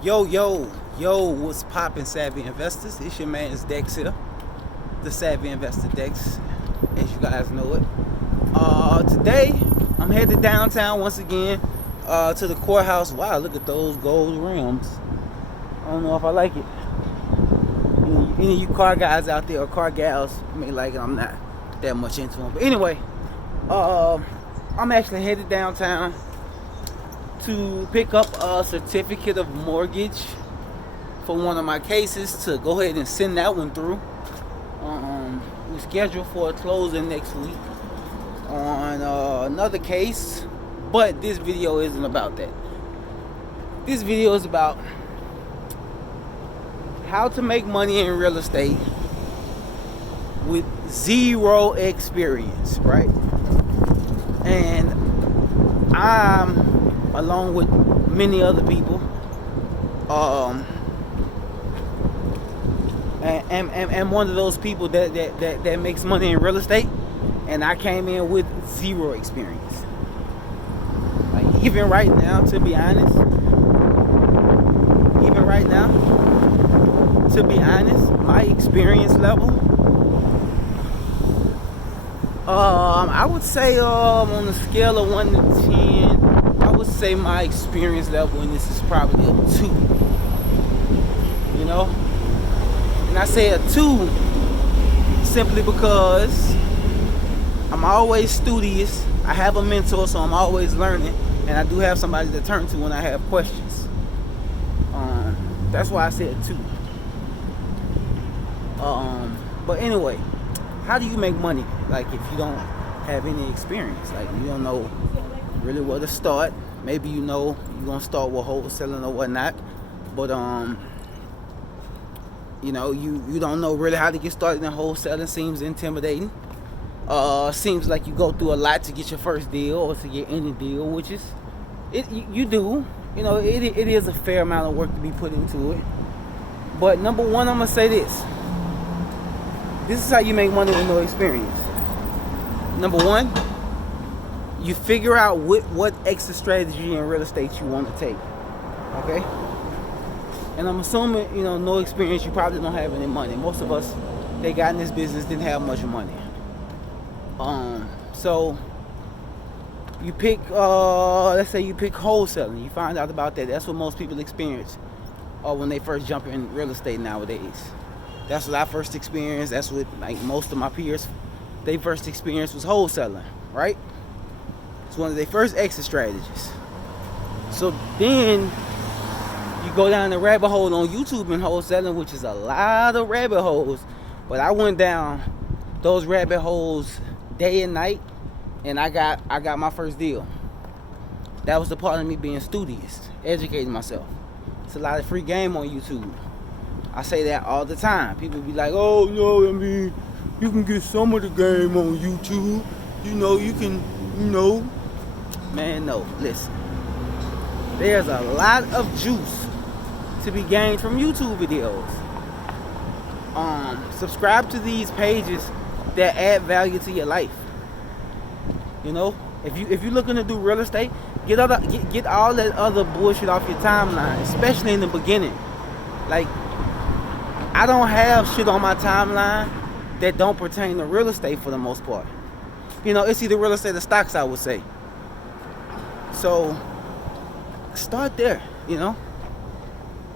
Yo, what's poppin', Savvy Investors? It's your man's Dex here, the Savvy Investor Dex, as you guys know it. Today, I'm headed downtown once again to the courthouse. Wow, look at those gold rims. I don't know if I like it. Any of you car guys out there or car gals may like it. I'm not that much into them. But anyway, I'm actually headed downtown to pick up a certificate of mortgage for one of my cases to go ahead and send that one through. We're scheduled for a closing next week on another case, but this video isn't about that. This video is about how to make money in real estate with zero experience, right? And I'm, along with many other people, and one of those people that makes money in real estate, and I came in with zero experience. Like, even right now, to be honest, my experience level, I would say, on a scale of 1 to 10, I would say my experience level in this is probably a 2. You know? And I say a 2 simply because I'm always studious. I have a mentor, so I'm always learning. And I do have somebody to turn to when I have questions. That's why I said 2. But anyway, how do you make money? Like, if you don't have any experience, like you don't know really where to start. Maybe you know you're gonna start with wholesaling or whatnot, but you know, you don't know really how to get started in wholesaling. Seems intimidating. Seems like you go through a lot to get your first deal or to get any deal, which is you do. You know, it is a fair amount of work to be put into it. But number one, I'm gonna say this. This is how you make money with no experience. Number one, you figure out what exit strategy in real estate you want to take. Okay? And I'm assuming, you know, no experience, you probably don't have any money. Most of us that got in this business didn't have much money. So you pick, let's say you pick wholesaling. You find out about that. That's what most people experience when they first jump in real estate nowadays. That's what I first experienced. That's what, like, most of my peers, they first experience was wholesaling, right? It's one of their first exit strategies. So then you go down the rabbit hole on YouTube and wholesaling, which is a lot of rabbit holes. But I went down those rabbit holes day and night, and I got my first deal. That was the part of me being studious, educating myself. It's a lot of free game on YouTube. I say that all the time. People be like, oh no, I mean, you can get some of the game on YouTube. You know, you can, you know. Man, no, listen. There's a lot of juice to be gained from YouTube videos. Subscribe to these pages that add value to your life. You know, if you're looking to do real estate, get all that other bullshit off your timeline, especially in the beginning. Like, I don't have shit on my timeline that don't pertain to real estate for the most part. You know, it's either real estate or stocks, I would say. So start there, you know.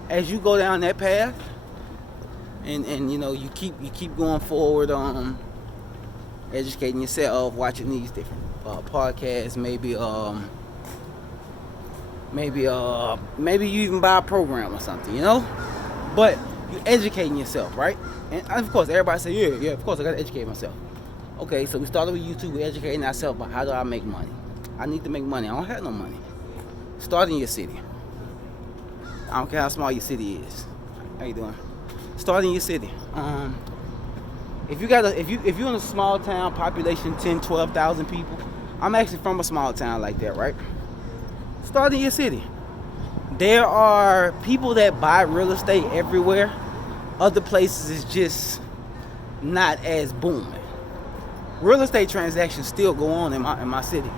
As you go down that path, and you know, you keep going forward on educating yourself, watching these different podcasts, maybe you even buy a program or something, you know. But you're educating yourself, right? And of course, everybody say, yeah, of course I gotta educate myself. Okay, so we started with YouTube, we're educating ourselves, but how do I make money? I need to make money. I don't have no money. Start in your city. I don't care how small your city is. How you doing? Start in your city. If you're in a small town, population 10, 12,000 people, I'm actually from a small town like that, right? Start in your city. There are people that buy real estate everywhere. Other places is just not as booming. Real estate transactions still go on in my city.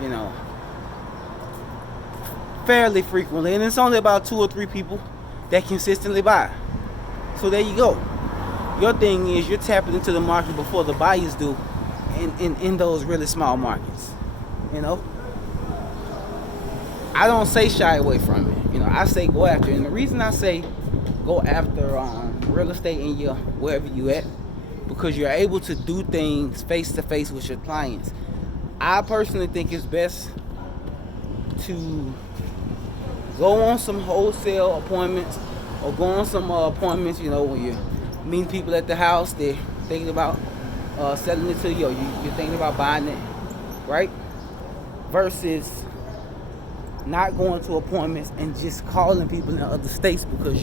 You know, fairly frequently, and it's only about 2 or 3 people that consistently buy. So there you go. Your thing is you're tapping into the market before the buyers do in those really small markets. You know? I don't say shy away from it. You know, I say go after it. And the reason I say go after real estate in your wherever you at, because you're able to do things face to face with your clients. I personally think it's best to go on some wholesale appointments or go on some appointments, you know, when you're meeting people at the house, they're thinking about selling it to you, or you're thinking about buying it, right? Versus not going to appointments and just calling people in other states because,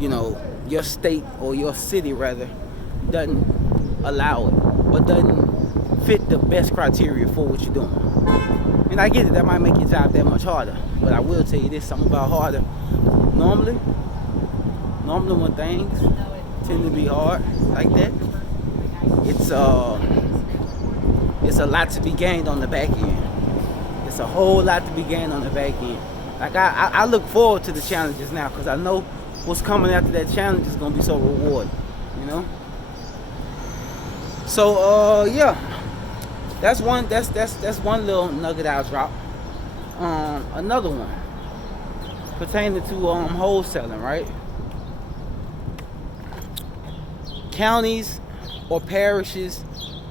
you know, your state or your city rather doesn't allow it or doesn't fit the best criteria for what you're doing. And I get it, that might make your job that much harder, but I will tell you this, something about harder. Normally when things tend to be hard like that, it's a lot to be gained on the back end. It's a whole lot to be gained on the back end. Like I look forward to the challenges now because I know what's coming after that challenge is gonna be so rewarding, you know. So yeah, that's one little nugget I'll drop. Another one pertaining to wholesaling, right? Counties or parishes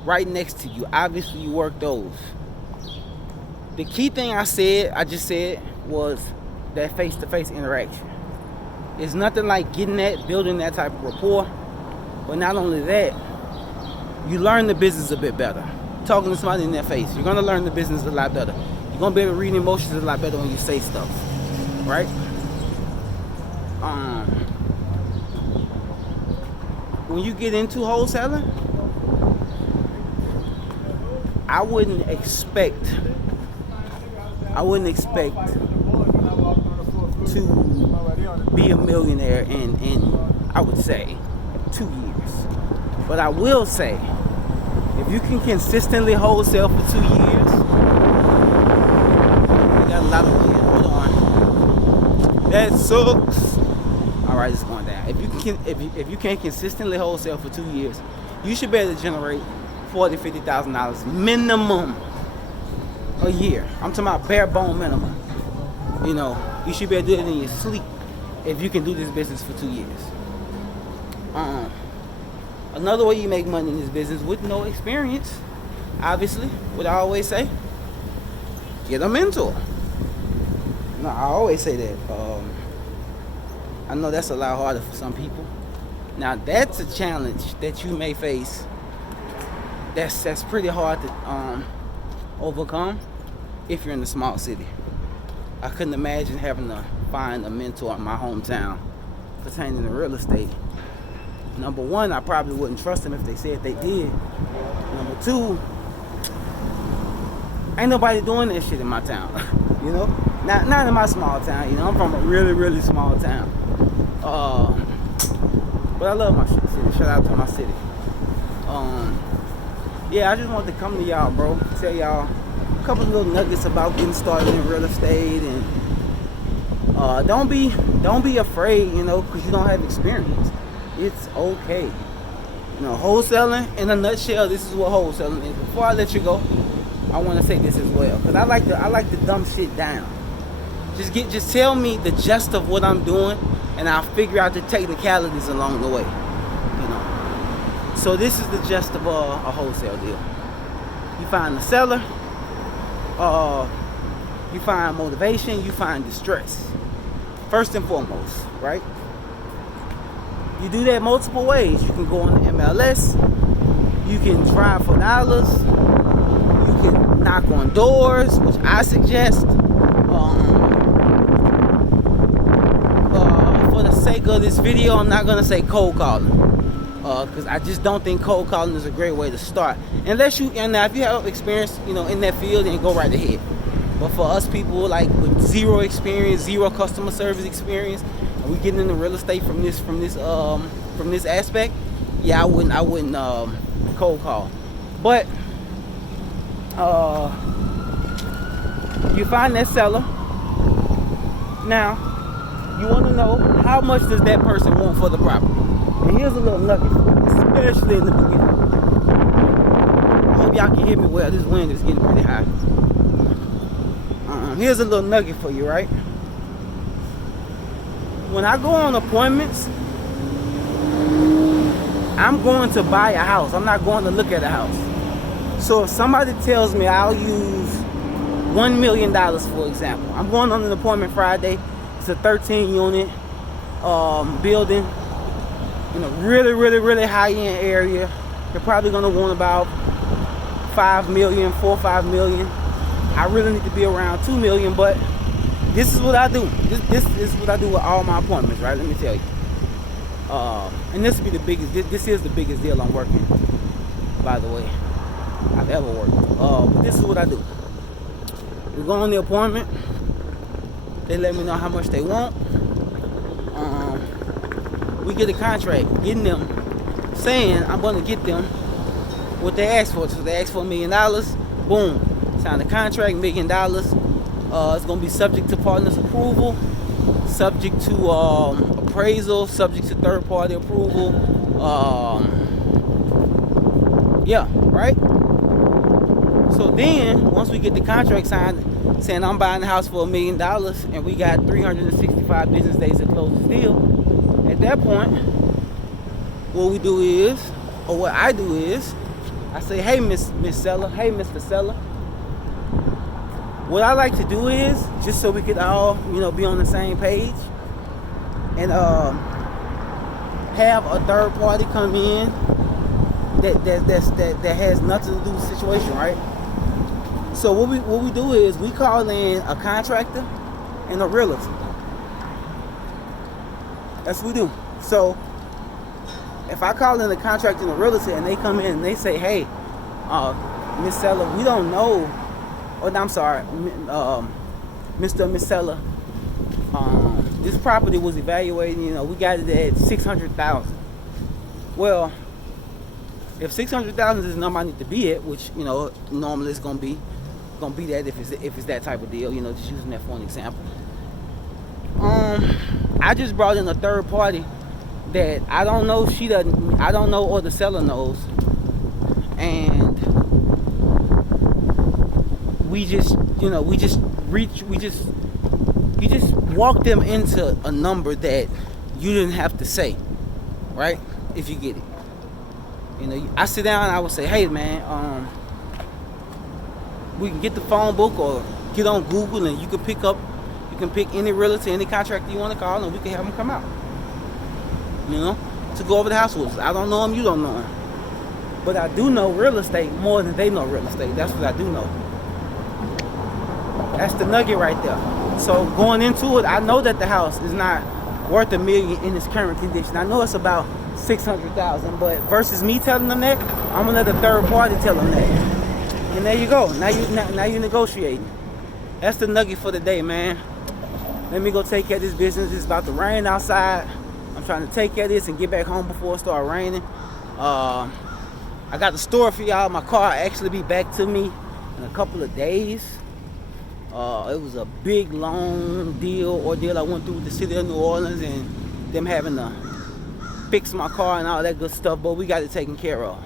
right next to you. Obviously, you work those. The key thing I just said was that face-to-face interaction. It's nothing like building that type of rapport. But not only that, you learn the business a bit better. Talking to somebody in their face, you're gonna learn the business a lot better. You're gonna be able to read emotions a lot better when you say stuff, right? When you get into wholesaling, I wouldn't expect to be a millionaire in I would say 2 years. But I will say, if you can consistently wholesale for 2 years, you got a lot of ways. Hold on. That sucks. Alright, it's going down. If you can't consistently wholesale for 2 years, you should be able to generate $40,000, $50,000 minimum a year. I'm talking about bare bone minimum. You know, you should be able to do it in your sleep if you can do this business for 2 years. Another way you make money in this business with no experience, obviously, what I always say, get a mentor. No, I always say that. I know that's a lot harder for some people. Now, that's a challenge that you may face. That's pretty hard to overcome if you're in a small city. I couldn't imagine having to find a mentor in my hometown pertaining to real estate. Number one, I probably wouldn't trust them if they said they did. Number two, ain't nobody doing that shit in my town. You know? Not in my small town, you know. I'm from a really, really small town. But I love my city. Shout out to my city. Yeah, I just wanted to come to y'all, bro. Tell y'all a couple of little nuggets about getting started in real estate, and don't be afraid, you know, because you don't have experience. It's okay. You know, wholesaling, in a nutshell, this is what wholesaling is. Before I let you go, I want to say this as well, because I like to dumb shit down. Just tell me the gist of what I'm doing, and I'll figure out the technicalities along the way. You know. So this is the gist of a wholesale deal. You find the seller, you find motivation, you find distress. First and foremost, right? You do that multiple ways. You can go on the MLS, you can drive for dollars, you can knock on doors, which I suggest. For the sake of this video, I'm not gonna say cold calling, because I just don't think cold calling is a great way to start. Unless now if you have experience, you know, in that field, then go right ahead. But for us people like with zero experience, zero customer service experience, and we getting into real estate from this aspect, yeah, I wouldn't cold call. But you find that seller, Now, you want to know how much does that person want for the property? And here's a little nugget, especially in the beginning. I hope y'all can hear me well. This wind is getting pretty high. Here's a little nugget for you, right? When I go on appointments, I'm going to buy a house. I'm not going to look at a house. So if somebody tells me I'll use $1 million, for example, I'm going on an appointment Friday. It's a 13 unit building in a really, really, really high-end area. They're probably going to want about 5 million, 4 or 5 million. I really need to be around 2 million, but this is what I do. This is what I do with all my appointments, right? Let me tell you. And this will be the biggest. This is the biggest deal I'm working, by the way, I've ever worked. But this is what I do. We go on the appointment. They let me know how much they want. We get a contract, getting them, saying I'm going to get them what they asked for. So they asked for $1 million. Boom. Sign the contract, $1 million. It's going to be subject to partners' approval, subject to appraisal, subject to third-party approval. Yeah, right? So then, once we get the contract signed, saying I'm buying the house for $1 million, and we got 365 business days to close the deal, at that point, what we do is, or what I do is, I say, hey, Miss Seller, hey, Mr. Seller. What I like to do is, just so we could all, be on the same page, and have a third party come in that has nothing to do with the situation, right? So what we do is we call in a contractor and a realtor. That's what we do. So if I call in a contractor and a realtor and they come in and they say, hey, Miss Seller, we don't know. Oh, I'm sorry, Mr. and Miss Seller. This property was evaluated. We got it at $600,000. Well, if $600,000 is the number I need to be at, which normally it's gonna be that if it's that type of deal. Just using that for an example. I just brought in a third party that I don't know. She doesn't. I don't know, or the seller knows, and we just walk them into a number that you didn't have to say, right? If you get it. I sit down and I would say, hey man, we can get the phone book or get on Google and you can pick any realtor, any contractor you want to call, and we can have them come out, to go over the house with us. I don't know them, you don't know them. But I do know real estate more than they know real estate. That's what I do know. That's the nugget right there. So going into it, I know that the house is not worth $1 million in its current condition. I know it's about $600,000, but versus me telling them that, I'm gonna let a third party tell them that. And there you go. Now you're negotiating. That's the nugget for the day, man. Let me go take care of this business. It's about to rain outside. I'm trying to take care of this and get back home before it starts raining. I got the store for y'all. My car actually be back to me in a couple of days. It was a big, long ordeal I went through with the city of New Orleans and them having to fix my car and all that good stuff, but we got it taken care of.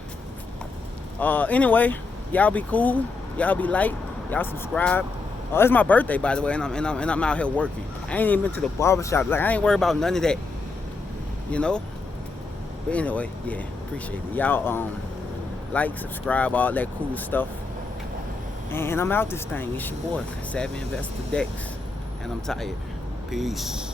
Anyway, y'all be cool. Y'all be light. Y'all subscribe. It's my birthday, by the way, and I'm out here working. I ain't even been to the barbershop. Like, I ain't worried about none of that. But anyway, yeah, appreciate it. Y'all like, subscribe, all that cool stuff. And I'm out this thing. It's your boy, Savvy Investor Dex. And I'm tired. Peace.